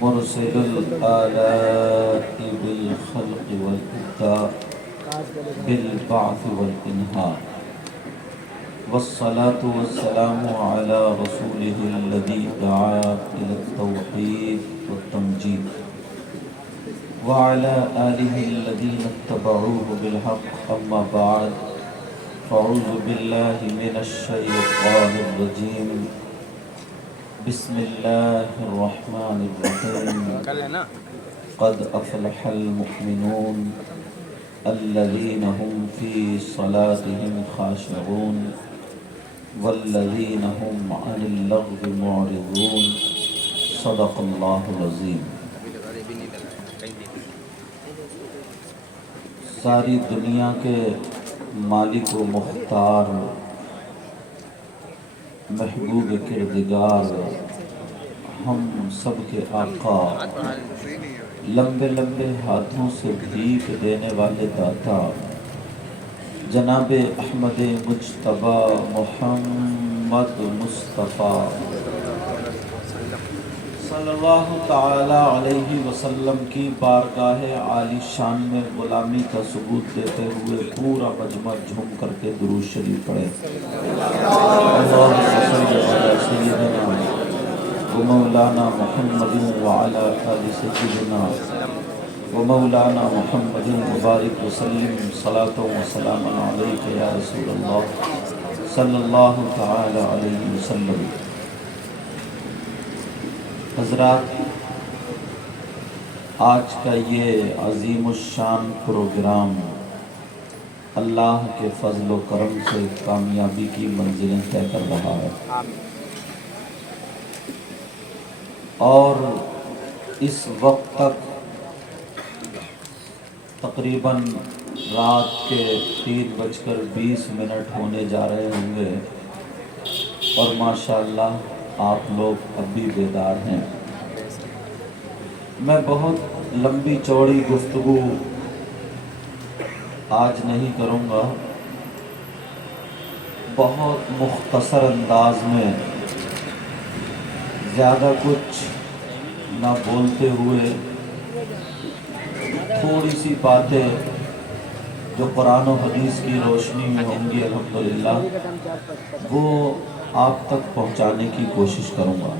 مرسل الآلاء بالخلق والإبداع بالبعث والإنهاء والصلاة والسلام على رسوله الذي دعا إلى التوحيد والتمجيد وعلى آله الذين اتبعوه بالحق أما بعد فأعوذ بالله من الشيطان الرجيم بسم الله الرحمن الرحيم قد أفلح المؤمنون الذين هم في صلاتهم خاشعون والذين هم عن اللغو معرضون صدق الله العظيم۔ ساری دنیا کے مالک و مختار محبوب کردگار ہم سب کے آقا، لمبے لمبے ہاتھوں سے بھیک دینے والے داتا جناب احمد مجتبیٰ محمد مصطفیٰ صلی اللہ تعالی علیہ وسلم کی بارگاہ عالی شان میں غلامی کا ثبوت دیتے ہوئے پورا مجمع جھوم کر کے درود شریف پڑھے۔ اللہم صلی علی سیدنا و مولانا محمد وعلی آل سیدنا و مولانا محمد مبارک وسلم صلاۃ و سلام علیک یا رسول اللہ صلی اللہ تعالی علیہ وسلم۔ حضرات، آج کا یہ عظیم الشان پروگرام اللہ کے فضل و کرم سے کامیابی کی منزلیں طے کر رہا ہے، اور اس وقت تک تقریباً رات کے 3:20 ہونے جا رہے ہوں گے، اور ماشاءاللہ آپ لوگ اب بھی بیدار ہیں۔ میں بہت لمبی چوڑی گفتگو آج نہیں کروں گا، بہت مختصر انداز میں زیادہ کچھ نہ بولتے ہوئے تھوڑی سی باتیں جو قرآن و حدیث کی روشنی میں ہوں گی الحمدللہ وہ آپ تک پہنچانے کی کوشش کروں گا۔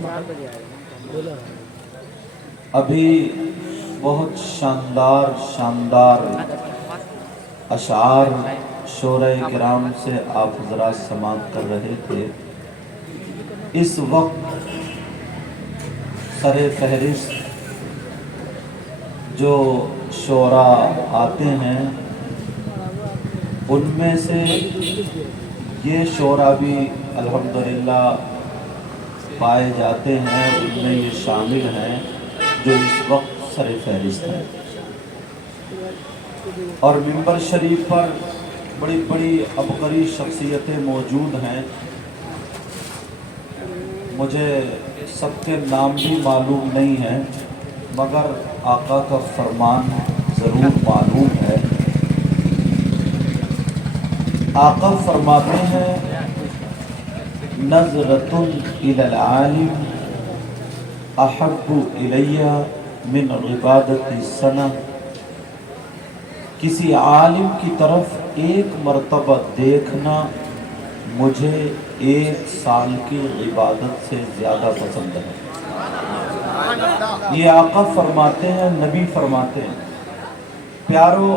ابھی بہت شاندار اشعار شورۂ کرام سے آپ حضرات سماعت کر رہے تھے۔ اس وقت سر فہرست جو شعراء آتے ہیں ان میں سے یہ شعراء بھی الحمدللہ پائے جاتے ہیں، ان میں یہ شامل ہیں جو اس وقت سر فہرست ہیں۔ اور منبر شریف پر بڑی بڑی عبقری شخصیتیں موجود ہیں، مجھے سب کے نام بھی معلوم نہیں ہیں، مگر آقا کا فرمان ضرور معلوم ہے۔ آقا فرماتے ہیں نظرۃ الی العالم احب الی من عبادت السنہ، کسی عالم کی طرف ایک مرتبہ دیکھنا مجھے 1 سال کی عبادت سے زیادہ پسند ہے۔ یہ آقا فرماتے ہیں، نبی فرماتے ہیں۔ پیارو،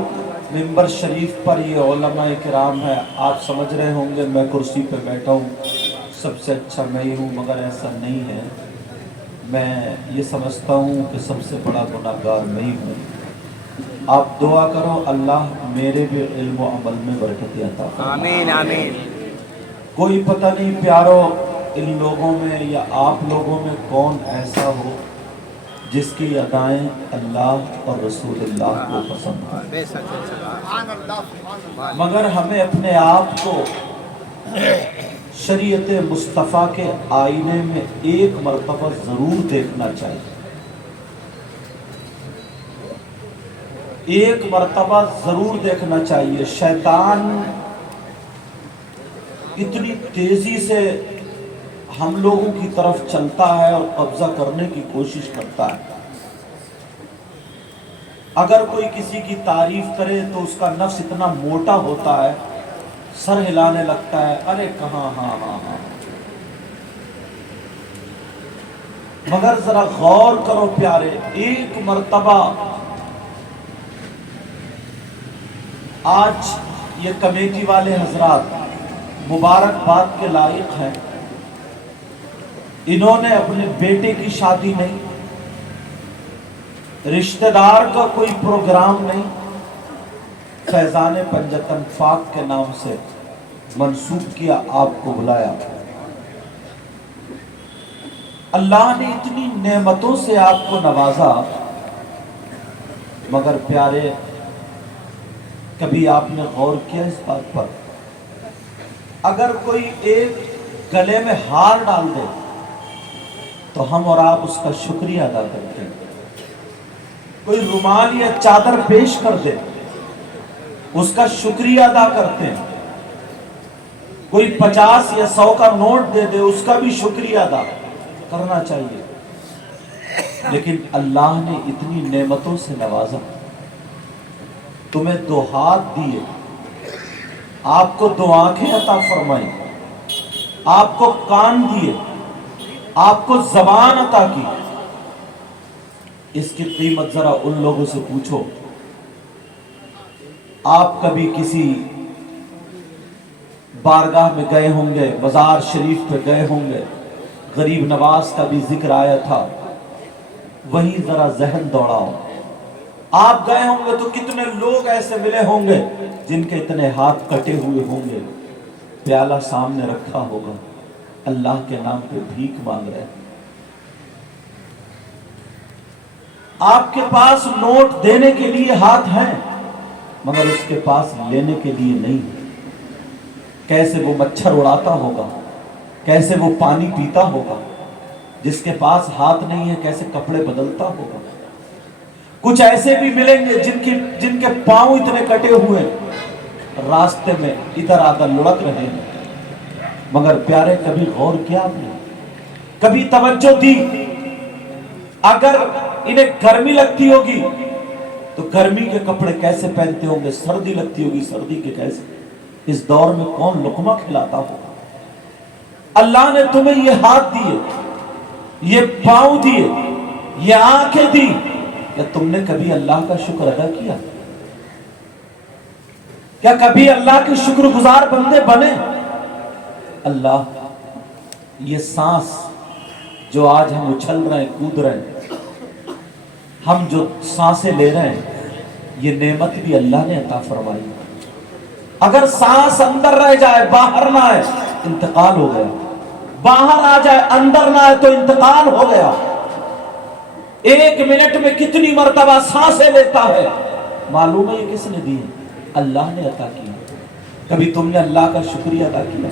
منبر شریف پر یہ علماء کرام ہے، آپ سمجھ رہے ہوں گے میں کرسی پہ بیٹھا ہوں، سب سے اچھا میں ہی ہوں، مگر ایسا نہیں ہے۔ میں یہ سمجھتا ہوں کہ سب سے بڑا گناہگار میں ہی ہوں۔ آپ دعا کرو اللہ میرے بھی علم و عمل میں برکت عطا فرمائے۔ آمین آمین۔ کوئی پتہ نہیں پیارو ان لوگوں میں یا آپ لوگوں میں کون ایسا ہو جس کی ادائیں اللہ اور رسول اللہ کو پسند ہیں، مگر ہمیں اپنے آپ کو شریعت مصطفیٰ کے آئینے میں ایک مرتبہ ضرور دیکھنا چاہیے، ایک مرتبہ ضرور دیکھنا چاہیے۔ شیطان اتنی تیزی سے ہم لوگوں کی طرف چلتا ہے اور قبضہ کرنے کی کوشش کرتا ہے، अगर कोई किसी की तारीफ करे तो उसका नफ्स इतना मोटा होता है, सर हिलाने लगता है, अरे कहाँ, हाँ हाँ हाँ। मगर जरा गौर करो प्यारे, एक मर्तबा आज ये कमेटी वाले हजरात मुबारकबाद के लायक हैं। इन्होंने अपने बेटे की शादी नहीं, रिश्तेदार का कोई प्रोग्राम नहीं, फैजान पंजतन फाक के नाम से मंसूब किया, आपको बुलाया। अल्लाह ने इतनी नेमतों से आपको नवाजा, मगर प्यारे कभी आपने गौर किया इस बात पर, अगर कोई एक गले में हार डाल दे तो हम और आप उसका शुक्रिया अदा करते हैं। कोई रुमाल या चादर पेश कर दे उसका शुक्रिया अदा करते हैं। कोई 50 या 100 का नोट दे दे उसका भी शुक्रिया अदा करना चाहिए। लेकिन अल्लाह ने इतनी नेमतों से नवाजा, तुम्हें 2 हाथ दिए, आपको 2 आंखें अता फरमाई, आपको कान दिए, आपको जबान अता की। इसकी कीमत जरा उन लोगों से पूछो, आप कभी किसी बारगाह में गए होंगे, बाजार शरीफ पे गए होंगे, गरीब नवाज का भी जिक्र आया था, वही जरा जहन दौड़ाओ। आप गए होंगे तो कितने लोग ऐसे मिले होंगे जिनके इतने हाथ कटे हुए होंगे, प्याला सामने रखा होगा, अल्लाह के नाम पे भीख मांग रहे हैं। आपके पास नोट देने के लिए हाथ है, मगर उसके पास लेने के लिए नहीं। कैसे वो मच्छर उड़ाता होगा, कैसे वो पानी पीता होगा, जिसके पास हाथ नहीं है कैसे कपड़े बदलता होगा। कुछ ऐसे भी मिलेंगे जिनके पांव इतने कटे हुए, रास्ते में इधर आकर लुढ़क रहे हैं। मगर प्यारे कभी गौर किया आपने, कभी तवज्जो दी? अगर इन्हें गर्मी लगती होगी तो गर्मी के कपड़े कैसे पहनते होंगे, सर्दी लगती होगी सर्दी के कैसे। इस दौर में कौन लुकमा खिलाता होगा। अल्लाह ने तुम्हें ये हाथ दिए, ये पांव दिए, ये आंखें दी, क्या तुमने कभी अल्लाह का शुक्र अदा किया? क्या कभी अल्लाह के शुक्रगुजार बंदे बने? अल्लाह, ये सांस जो आज हम उछल रहे हैं, कूद रहे हैं, हम जो सांसें ले रहे हैं, ये नेमत भी अल्लाह ने अता फरमाई। अगर सांस अंदर रह जाए, बाहर ना आए, इंतकाल हो गया। बाहर आ जाए, अंदर ना आए तो इंतकाल हो गया। 1 मिनट में कितनी मर्तबा सांसें लेता है, मालूम है ये किसने दी? अल्लाह ने अता किया। कभी तुमने अल्लाह का शुक्रिया अदा किया?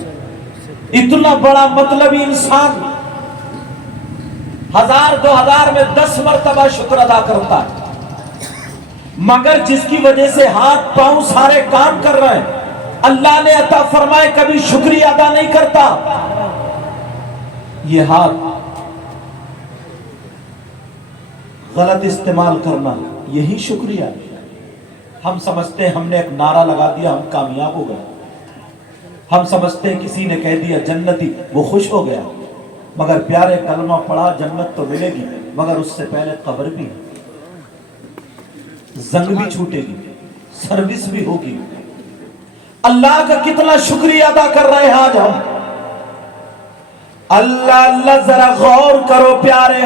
इतना बड़ा मतलबी इंसान 1000-2000 में 10 मर्तबा शुक्र अदा करता है, मगर जिसकी वजह से हाथ पांव सारे काम कर रहे हैं, अल्लाह ने अता फरमाए, कभी शुक्रिया अदा नहीं करता। ये हाथ गलत इस्तेमाल करना, यही शुक्रिया है। हम समझते हैं हमने एक नारा लगा दिया, हम कामयाब हो गए। हम समझते हैं किसी ने कह दिया जन्नती, वो खुश हो गया। मगर प्यारे कलमा पढ़ा, जन्नत तो मिलेगी, मगर उससे पहले कब्र भी, जंग भी छूटेगी, सर्विस भी होगी। अल्लाह का कितना शुक्रिया अदा कर रहे हैं आज हम। अल्लाह अल्लाह जरा गौर करो प्यारे,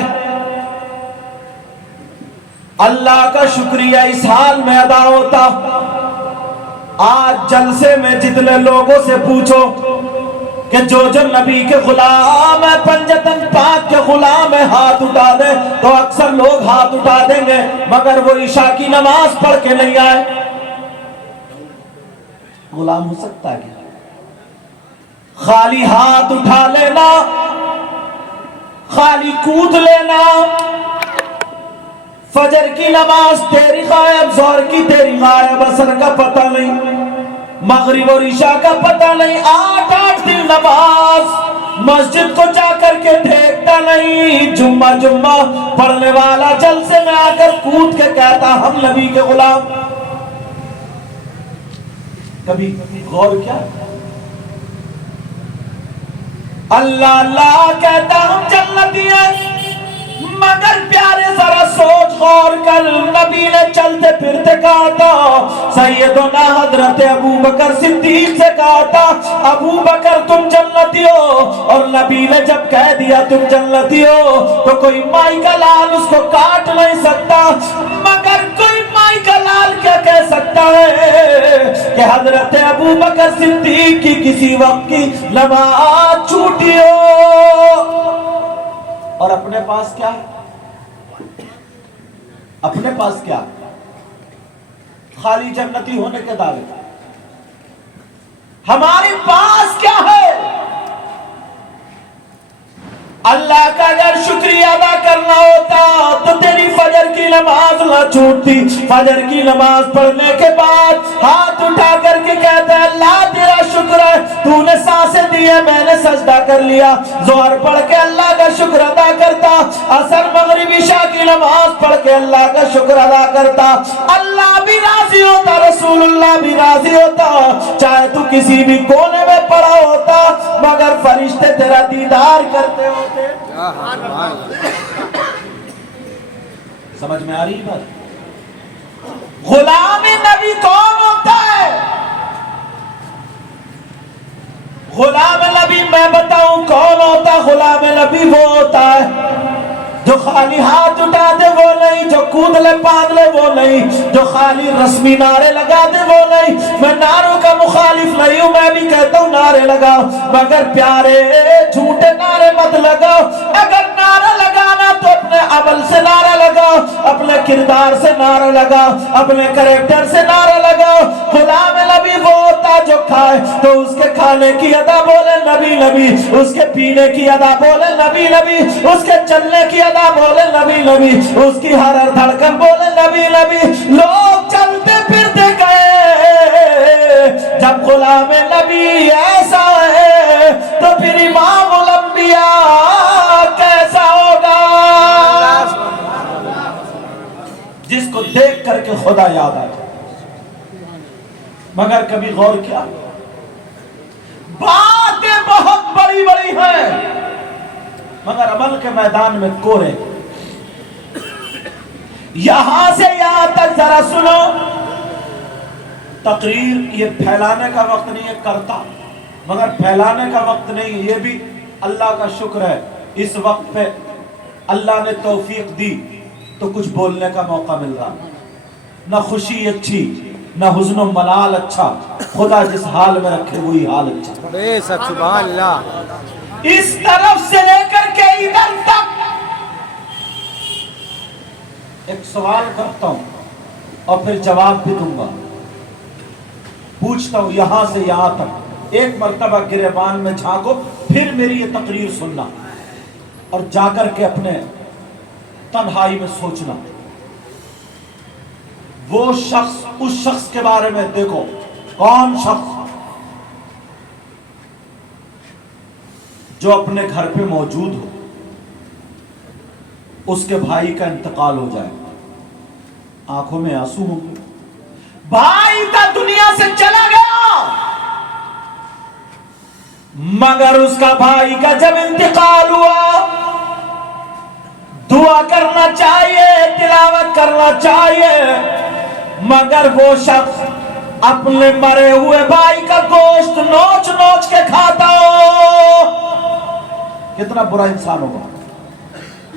अल्लाह का शुक्रिया इस हाल में अदा होता। आज जलसे में जितने लोगों से पूछो कि जो नबी के गुलाम है, पंजतन पाक के गुलाम है, हाथ उठा दे, तो अक्सर लोग हाथ उठा देंगे, मगर वो ईशा की नमाज पढ़ के नहीं आए। गुलाम हो सकता है क्या? खाली हाथ उठा लेना, खाली कूद लेना, फजर की नमाज तेरी गायब, ज़ोहर की तेरी गायब, असर का पता नहीं, मगरिब और ईशा का पता नहीं, 8-8 दिन नमाज مسجد کو جا کر کے دیکھتا نہیں، جمعہ جمعہ پڑھنے والا جلسے میں آ کر کود کے کہتا ہم نبی کے غلام۔ کبھی غور کیا؟ اللہ اللہ کہتا ہم جنتی ہیں، مگر پیارے ذرا سوچ غور کر، نبی نے چلتے پھرتے کہا تھا، سیدنا حضرت ابو بکر صدیق سے کہا تھا ابو بکر تم جنتی ہو، اور نبی نے جب کہہ دیا تم جنتی ہو تو کوئی مائی کا لال اس کو کاٹ نہیں سکتا، مگر کوئی مائی کا لال کیا کہہ سکتا ہے کہ حضرت ابو بکر صدیق کی کسی وقت کی نماز چھوٹی ہو۔ اور اپنے پاس کیا ہے؟ اپنے پاس کیا؟ خالی جنتی ہونے کے دعوے۔ ہمارے پاس کیا ہے؟ اللہ کا اگر شکریہ ادا کرنا ہوتا تو تیری فجر کی نماز نہ چھوٹتی، فجر کی نماز پڑھنے کے بعد ہاتھ اٹھا کر کے کہتا ہے اللہ تیرا شکر ہے تو نے سانسیں دی ہے، میں نے سجدہ کر لیا، ظہر پڑھ کے اللہ کا شکر ادا کرتا، عصر مغرب عشاء کی نماز پڑھ کے اللہ کا شکر ادا کرتا، اللہ بھی راضی ہوتا، رسول اللہ بھی راضی ہوتا، چاہے تو کسی بھی کونے میں پڑا ہوتا مگر فرشتے تیرا دیدار کرتے ہوتے۔ سمجھ میں آ رہی بات؟ غلام نبی کون ہوتا ہے؟ غلام نبی میں بتاؤں کون ہوتا ہے؟ غلام نبی وہ ہوتا ہے جو خالی ہاتھ اٹھا دے وہ نہیں، جو کود لے پاند لے وہ نہیں، جو خالی رسمی نعرے لگا دے وہ نہیں۔ میں نعروں کا مخالف نہیں ہوں، میں بھی کہتا ہوں نعرے لگاؤ، مگر پیارے جھوٹے نعرے مت لگاؤ۔ اگر نعرہ لگانا تو اپنے عمل سے نعرہ لگاؤ، اپنے کردار سے نعرہ لگاؤ، اپنے کریکٹر سے نعرہ لگاؤ۔ غلام نبی وہ ہوتا جو کھائے تو اس کے کھانے کی ادا بولے نبی نبی، اس کے پینے کی ادا بولے نبی نبی، اس کے چلنے کی ادا بولے نبی نبی، اس کی ہر ہر دھڑکن بولے نبی نبی۔ لوگ چلتے پھرتے گئے، جب غلام نبی ایسا ہے تو پھر امام الانبیاء کیسا ہوگا؟ جس کو دیکھ کر کے خدا یاد آئے۔ مگر کبھی غور کیا؟ باتیں بہت بڑی بڑی ہیں مگر عمل کے میدان میں کورے۔ یہاں سے یہاں تک ذرا سنو، تقریر یہ پھیلانے کا وقت نہیں ہے، کرتا مگر پھیلانے کا وقت نہیں، یہ بھی اللہ کا شکر ہے اس وقت پہ اللہ نے توفیق دی تو کچھ بولنے کا موقع مل رہا۔ نہ خوشی اچھی نہ حزن و ملال اچھا، خدا جس حال میں رکھے وہی حال اچھا۔ بے شک سبحان اللہ۔ اس طرف سے لے کر کے ادھر تک ایک سوال کرتا ہوں اور پھر جواب بھی دوں گا، پوچھتا ہوں یہاں سے یہاں تک، ایک مرتبہ گریبان میں جھانکو، پھر میری یہ تقریر سننا اور جا کر کے اپنے تنہائی میں سوچنا۔ وہ شخص، اس شخص کے بارے میں دیکھو، کون شخص جو اپنے گھر پہ موجود ہو، اس کے بھائی کا انتقال ہو جائے، آنکھوں میں آنسو ہوں گے، بھائی کا دنیا سے چلا گیا، مگر اس کا بھائی کا جب انتقال ہوا دعا کرنا چاہیے، تلاوت کرنا چاہیے، مگر وہ شخص اپنے مرے ہوئے بھائی کا گوشت نوچ نوچ کے کھاتا ہو، کتنا برا انسان ہوگا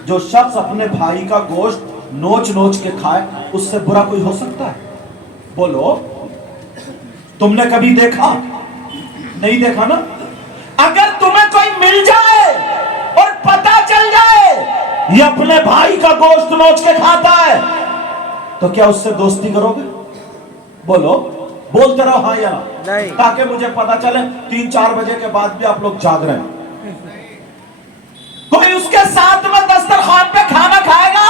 جو شخص اپنے بھائی کا گوشت نوچ نوچ کے کھائے۔ اس سے برا کوئی ہو سکتا ہے؟ بولو، تم نے کبھی دیکھا؟ نہیں دیکھا نا؟ اگر تمہیں کوئی مل جائے اور پتہ چل جائے یہ اپنے بھائی کا گوشت نوچ کے کھاتا ہے تو کیا اس سے دوستی کرو گے؟ بولو، بولتے رہو ہاں یا نہ، تاکہ مجھے پتہ چلے 3-4 بجے کے بعد بھی آپ لوگ جاگ رہے ہیں۔ کوئی اس کے ساتھ میں دسترخوان پہ کھانا کھائے گا؟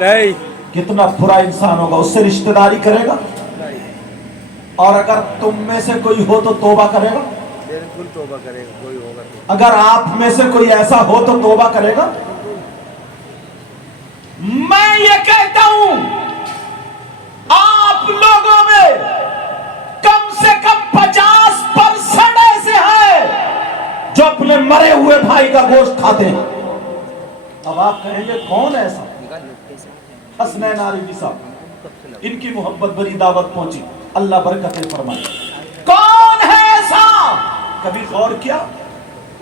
نہیں۔ کتنا برا انسان ہوگا، اس سے رشتہ داری کرے گا؟ اور اگر تم میں سے کوئی ہو تو توبہ کرے گا؟ बिल्कुल तौबा करेगा, कोई होगा तो। अगर आप में से कोई ऐसा हो तो तौबा करेगा। मैं ये कहता हूं आप लोगों में कम से कम 50% ऐसे हैं जो अपने मरे हुए भाई का गोश्त खाते हैं। अब आप कहेंगे कौन ऐसा? हसनैन आरिफी साहब, इनकी मोहब्बत भरी दावत पहुंची, अल्लाह बरकतें फरमाए। कौन है ऐसा? कभी गौर किया,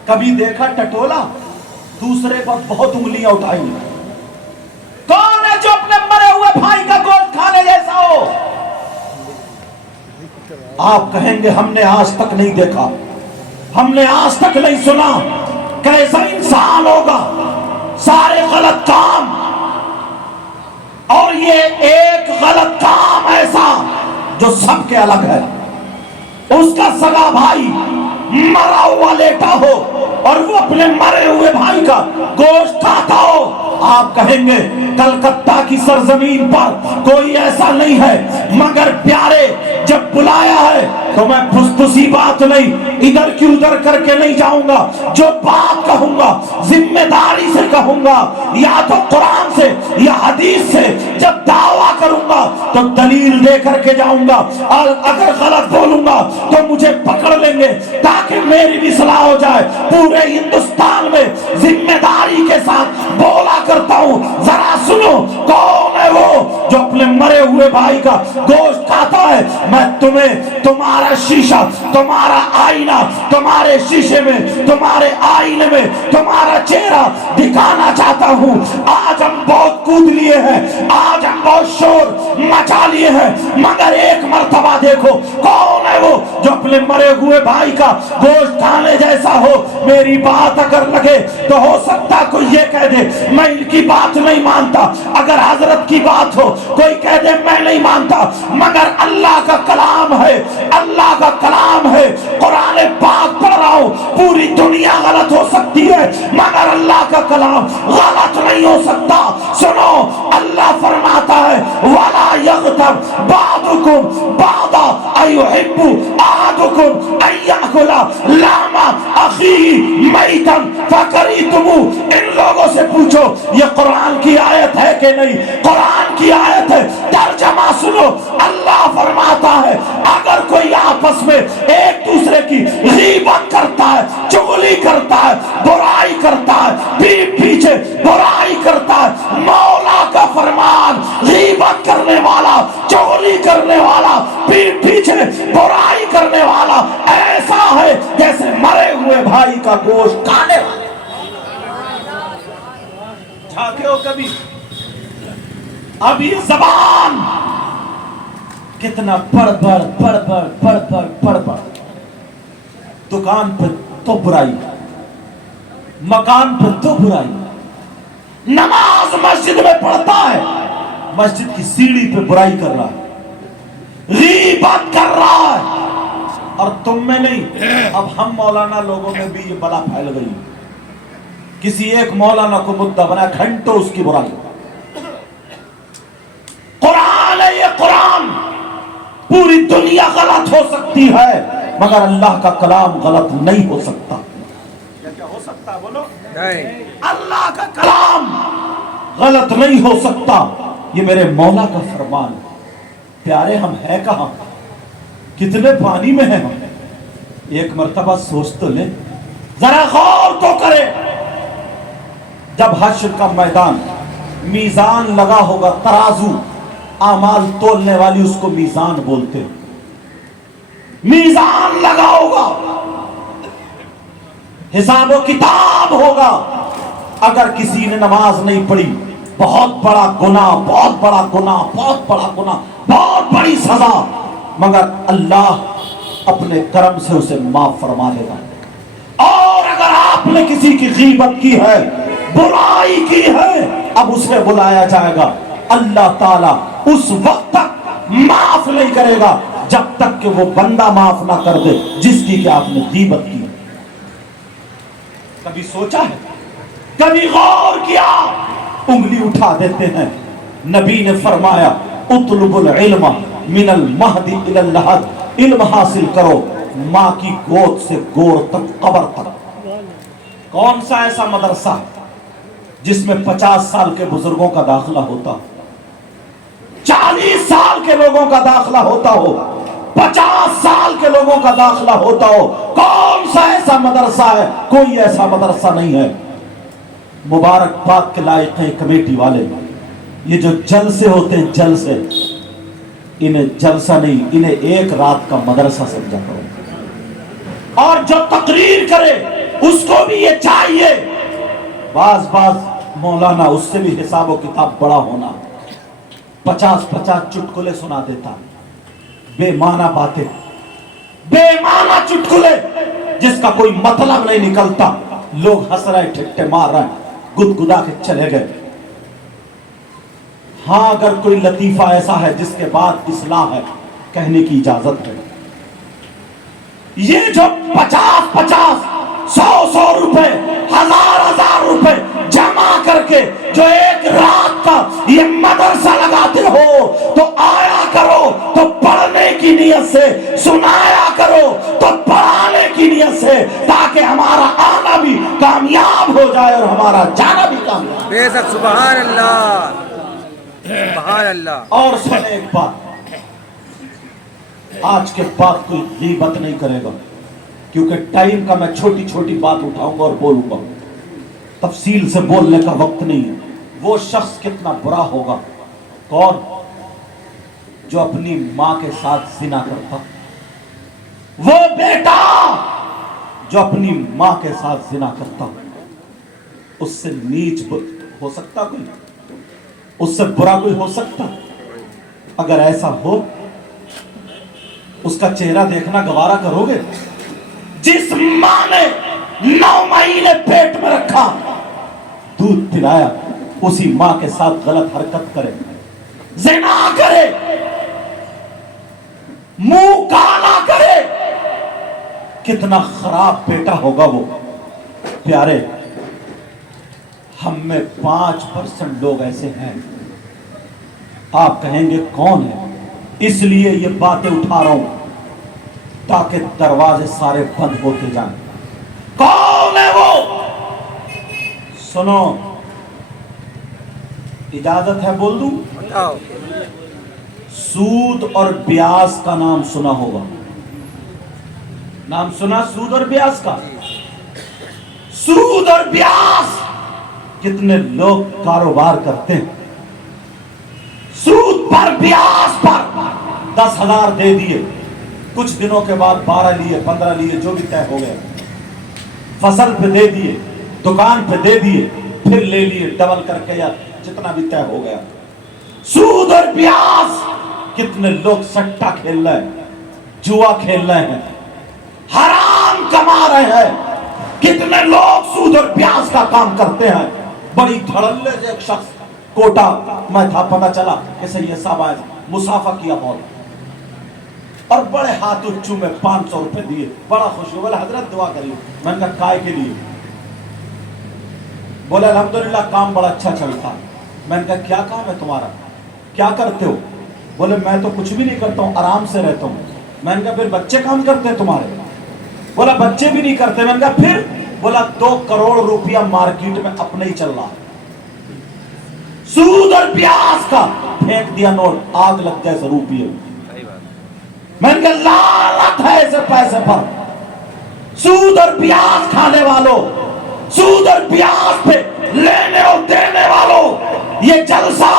कभी देखा टटोला, दूसरे पर बहुत उंगलियां उठाई? कौन है जो अपने मरे हुए भाई का गोश्त खाने जैसा हो? आप कहेंगे हमने आज तक नहीं देखा, हमने आज तक नहीं सुना। कैसा इंसान होगा? सारे गलत काम, और ये एक गलत काम ऐसा जो सबके अलग है। उसका सगा भाई मरा हुआ लेटा हो और वो अपने मरे हुए भाई का गोश्त खाता हो। आप कहेंगे कलकत्ता की सरजमीन पर कोई ऐसा नहीं है, मगर प्यारे जब बुलाया है तो मैं फुसफुसी बात नहीं, इधर की उधर करके नहीं जाऊंगा। जो बात कहूंगा जिम्मेदारी से कहूंगा, या तो कुरान से या हदीस से। जब दावा करूंगा तो दलील दे करके जाऊंगा, और अगर गलत बोलूंगा तो मुझे पकड़ लेंगे, ताकि मेरी भी सलाह हो जाए। पूरे हिंदुस्तान में जिम्मेदारी के साथ बोला करता हूं। जरा सुनो, कौन है वो जो अपने मरे हुए भाई का गोश्त खाता है? मैं तुम्हें तुम्हारा शीशा, तुम्हारा आईना, तुम्हारे शीशे में, तुम्हारे आईने में तुम्हारा चेहरा दिखाना चाहता हूं। आज हम बहुत कूद लिए हैं, आज हम बहुत शोर मचा लिए हैं, मगर एक मर्तबा देखो कौन है वो जो अपने मरे हुए भाई का गोश्त खाने जैसा हो। मेरी बात अगर लगे तो हो सकता कोई ये कह दे मैं इनकी बात नहीं मानता, अगर हजरत की बात हो कोई कह दे मैं नहीं मानता, मगर अल्लाह का कलाम है, अल्लाह का कलाम है। कुरान पाक पढ़ रहा हूं, पूरी दुनिया गलत हो सकती है मगर अल्लाह का कलाम गलत नहीं हो सकता। सुनो, अल्लाह फरमाता है वला यग़तब बादुकुम बादा अयुहिब्बु अहदुकुम अय्याकुला लामा अखी मैतन फकरीतुमु। इन लोगों से पूछो ये कुरान की आयत है कि नहीं? कुरान की आयत है। तर्जमा सुनो, अल्लाह फरमाता है अगर कोई आपस में एक दूसरे की गीबत करता है, चुगली करता है, बुराई करता है, पीठ पीछे बुराई करता है, मौला का फरमान गीबत करने वाला, चुगली करने वाला, पीठ पीछे बुराई करने वाला ऐसा है जैसे मरे हुए भाई का गोश्त खाने वाला। झांके हो कभी? अब ये जबान कितना बड़ बड़ दुकान पर तो बुराई, मकान पर तो बुराई, नमाज मस्जिद में पढ़ता है, मस्जिद की सीढ़ी पे बुराई कर रहा है, गीबत कर रहा है। और तुम में नहीं, अब हम मौलाना लोगों में भी ये बला फैल गई। किसी एक मौलाना को मुद्दा बना, घंटों उसकी बुराई। कुरान है ये कुरान, पूरी दुनिया गलत हो सकती है मगर अल्लाह का कलाम गलत नहीं हो सकता। क्या हो सकता है बोलो? नहीं, अल्लाह का कलाम गलत नहीं हो सकता। ये मेरे मौला का फरमान है। प्यारे हम हैं कहां? कितने पानी में हैं हम? एक मर्तबा सोच तो ले, जरा गौर तो करे। जब हश्र का मैदान, मीजान लगा होगा, तराजू, आमाल तोलने वाली उसको मीजान बोलते हैं, मीजान लगा होगा, हिसाबो किताब होगा। अगर किसी ने नमाज नहीं पढ़ी, बहुत बड़ा गुनाह, बहुत बड़ा गुनाह, बहुत बड़ा गुनाह, बहुत बड़ी सजा, मगर अल्लाह अपने करम से उसे माफ फरमा देगा। और अगर आपने किसी की गीबत की है, बुराई की है, अब उसे बुलाया जाएगा। अल्लाह ताला उस वक्त तक माफ नहीं करेगा जब तक कि वो बंदा माफ ना कर दे जिसकी कि आपने गीबत की। कभी सोचा है, कभी गौर किया? उंगली उठा देते हैं। नबी ने फरमाया उतलुबुल इल्म मिनल महदी इलल लहद, इल्म हासिल करो माँ की गोद से गोर तक कब्र तक। कौन सा ऐसा मदरसा जिसमें 50 साल के बुजुर्गों का दाखिला होता, 40 साल के लोगों का दाखिला होता हो, 50 साल के लोगों का दाखिला होता हो? कौन सा ऐसा मदरसा है? कोई ऐसा मदरसा नहीं है। मुबारकबाद के लायक हैं कमेटी वाले। ये जो जलसे होते हैं, जलसे, इन्हें जलसा नहीं, इन्हें एक रात का मदरसा समझा करो। और जो तकरीर करे उसको भी ये चाहिए, बाज मौलाना उससे भी हिसाब व किताब बड़ा होना। 50 चुटकुले सुना देता, बेमाना बातें, बेमाना चुटकुले जिसका कोई मतलब नहीं निकलता। लोग हंस रहे, ठिट्ठे मार रहे, गुदगुदा के चले गए। हाँ, अगर कोई लतीफा ऐसा है जिसके बाद इस्लाह है, कहने की इजाजत है। ये जो 50 100 रुपए, 1000 रुपए जमा करके जो एक रात का ये मदरसा लगाते हो, तो आया करो तो पढ़ने की नियत से, सुनाया करो तो पढ़ाने की नियत से, ताकि हमारा आना भी कामयाब हो जाए और हमारा जाना भी कामयाब। बेशक, सुभान अल्लाह, सुभान अल्लाह। और सुने एक बात, आज के बाद कोई गीबत नहीं करेगा, क्योंकि टाइम का मैं छोटी छोटी बात उठाऊंगा और बोलूंगा, तफसील से बोलने का वक्त नहीं है। वो शख्स कितना बुरा होगा, कौन? जो अपनी मां के साथ जिना करता, वो बेटा जो अपनी मां के साथ जिना करता, उससे नीच हो सकता कोई? उससे बुरा कोई हो सकता? अगर ऐसा हो, उसका चेहरा देखना गवारा करोगे? जिस मां ने 9 महीने पेट में रखा, दूध पिलाया, उसी मां के साथ गलत हरकत करे, ज़िना करे, मुंह काला करे, कितना खराब बेटा होगा वो। प्यारे, हम में 5% लोग ऐसे हैं। आप कहेंगे कौन है? इसलिए ये बातें उठा रहा हूं ताकि दरवाजे सारे बंद होते जाएं। कौन है वो? सुनो, इजाजत है बोल दूं? बताओ। सूद और ब्याज का नाम सुना होगा, नाम सुना सूद और ब्याज का? सूद और ब्याज कितने लोग कारोबार करते हैं, सूद पर ब्याज पर 10,000 दे दिए, कुछ दिनों के बाद 12 लिए, 15 लिए, जो भी तय हो गया, फसल पे दे दिए, दुकान पे दे दिए, फिर ले लिए डबल करके, या जितना भी तय हो गया। सूद और ब्याज, कितने लोग सट्टा खेल रहे हैं, जुआ खेल रहे हैं, हराम कमा रहे हैं। कितने लोग सूद और ब्याज का काम करते हैं। बड़ी धड़ल्ले से एक शख्स कोटा मैं था, पता चला कि सैयद साहब आए, मुसाफा किया बहुत, और बड़े हाथ उच्चू में 500 रुपए दिए, बड़ा खुश हुआ, बोला हजरत दुआ करिए। मैंने कहा काय के लिए? बोला अल्हम्दुलिल्लाह काम बड़ा अच्छा चलता है। मैंने कहा क्या काम है तुम्हारा, क्या करते हो? बोले मैं तो कुछ भी नहीं करता हूँ, आराम से रहता हूँ। मैंने कहा फिर बच्चे काम करते हैं तुम्हारे? बोला बच्चे भी नहीं करते। मैंने कहा फिर? बोला 2 करोड़ रुपया मार्केट में अपने ही चल रहा है, सूद और ब्याज का। फेंक दिया नोट, आग लग जाए रुपये। मैंने कहा लालत है ऐसे पैसे पर। सूद और ब्याज खाने वालों, सूद और ब्याज पे लेने और देने वालों, ये जलसा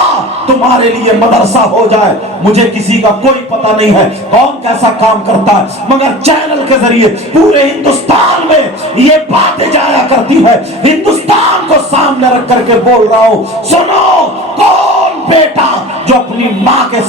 तुम्हारे लिए मदरसा हो जाए, मुझे किसी का कोई पता नहीं है कौन कैसा काम करता है, मगर चैनल के जरिए पूरे हिंदुस्तान में ये बातें जाया करती है। हिंदुस्तान को सामने रख करके बोल रहा हूं, सुनो, कौन बेटा जो अपनी मां के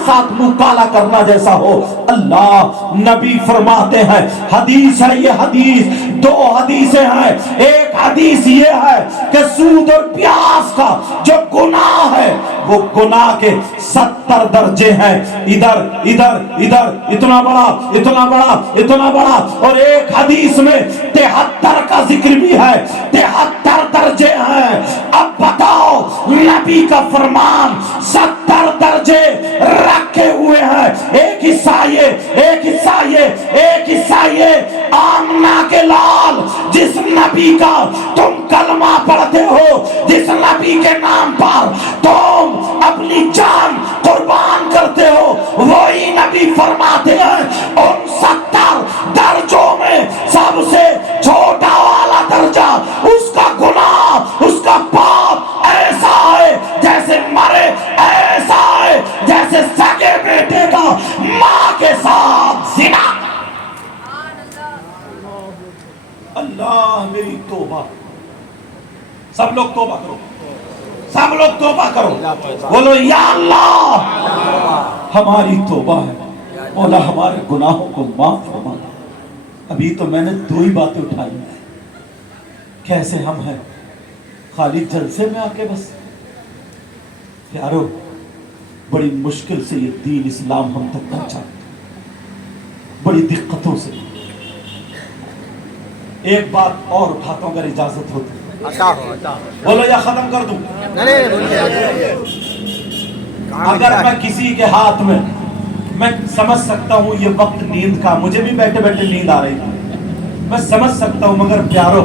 साथ मुंह काला करना जैसा हो? अल्लाह नबी फरमाते हैं, हदीस है ये, हदीस 2 हदीसें हैं। एक हदीस ये है कि सूद और ब्याज का जो गुनाह है, वो गुनाह के 70 दर्जे हैं, इधर इधर इधर, इतना बड़ा इतना बड़ा इतना बड़ा। और एक हदीस में 73 का जिक्र भी है, 73 दर्जे हैं। अब बताओ, नबी का फरमान 70 दर्जे रखे हुए हैं। एक हिस्सा ये, एक हिस्सा ये, एक हिस्सा ये। आमना के लाल, जिस नबी का तुम कलमा पढ़ते हो, जिस नबी के नाम पर तुम अपनी जान कुर्बान करते हो, वही नबी फरमाते हैं उन 70 दर्जों में सबसे छोटा वाला दर्जा, उसका गुनाह, उसका पाप ऐसा है जैसे मरे, ऐसा है जैसे सगे बेटे का माँ के साथ जिना। अल्लाह मेरी तौबा। सब लोग तौबा करो, सब लोग तौबा करो, बोलो या अल्लाह हमारी तौबा है, मौला हमारे गुनाहों को माफ फरमा। अभी तो मैंने 2 ही बातें उठाई हैं। कैसे हम हैं खाली जलसे में आके बस। प्यारो, बड़ी मुश्किल से ये दीन इस्लाम हम तक पहुंचा, बड़ी दिक्कतों से। एक बात और उठाता हूं अगर इजाजत हो तो। बोलो या खत्म कर दूं? अगर मैं किसी के हाथ में, मैं समझ सकता हूं ये वक्त नींद का, मुझे भी बैठे बैठे नींद आ रही थी, मैं समझ सकता हूं, मगर प्यारो